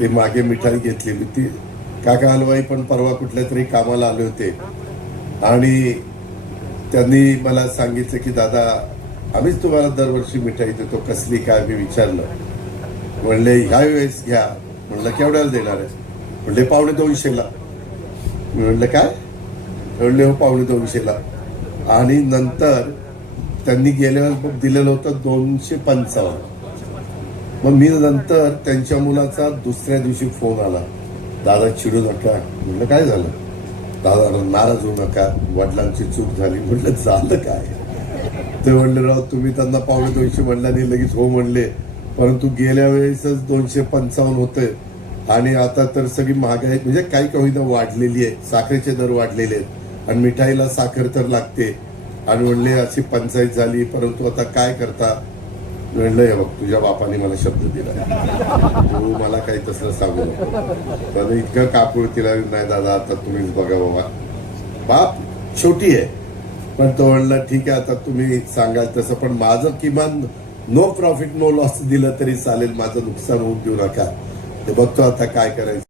ते मागे मिठाई घेतली. मी ती काका हलवाई पण परवा कुठल्या तरी कामाला आले होते. आणि त्यांनी मला सांगितलं की दादा आम्हीच तुम्हाला दरवर्षी मिठाई देतो. कसली काय? मी विचारलं. म्हणले ह्या वेळेस घ्या. म्हणलं केवढ्याला देणार आहे म्हणले पावणे दोनशेला मी म्हणलं काय? म्हणले हो पावणे दोनशेला आणि नंतर त्यांनी गेल्या दिलेलं होतं दोनशे पंचावन्न. मग मी नंतर त्यांच्या मुलाचा दुसऱ्या दिवशी फोन आला. दादा चिडू नका. म्हणलं काय झालं? दादा नाराज होऊ नका. वडिलांची चूक झाली. म्हटलं झालं काय? ते म्हणले राव तुम्ही त्यांना पावणे दोनशे म्हणल्याने लगेच हो म्हणले. परंतु गेल्या वेळेसच दोनशे पंचावन्न होते. आणि आता तर सगळी महागाई म्हणजे काही काही वाढलेली आहे साखरेचे दर वाढलेले आहेत. आणि मिठाईला साखर तर लागते. आणि म्हणले अशी पंचायत झाली. परंतु आता काय करता? म्हणलं हे बघ तुझ्या बापाने मला शब्द दिला. तू मला काही तसलं सांगू नको. इतकं कापूर तिला नाही दादा आता तुम्हीच बघा बाबा. बाप छोटी आहे. पण तो म्हणला ठीक आहे आता तुम्ही सांगाल तसं पण माझं किमान नो प्रॉफिट नो लॉस दिलं तरी चालेल माझं नुकसान होऊन देऊ नका. ते बघतो आता काय करायचं.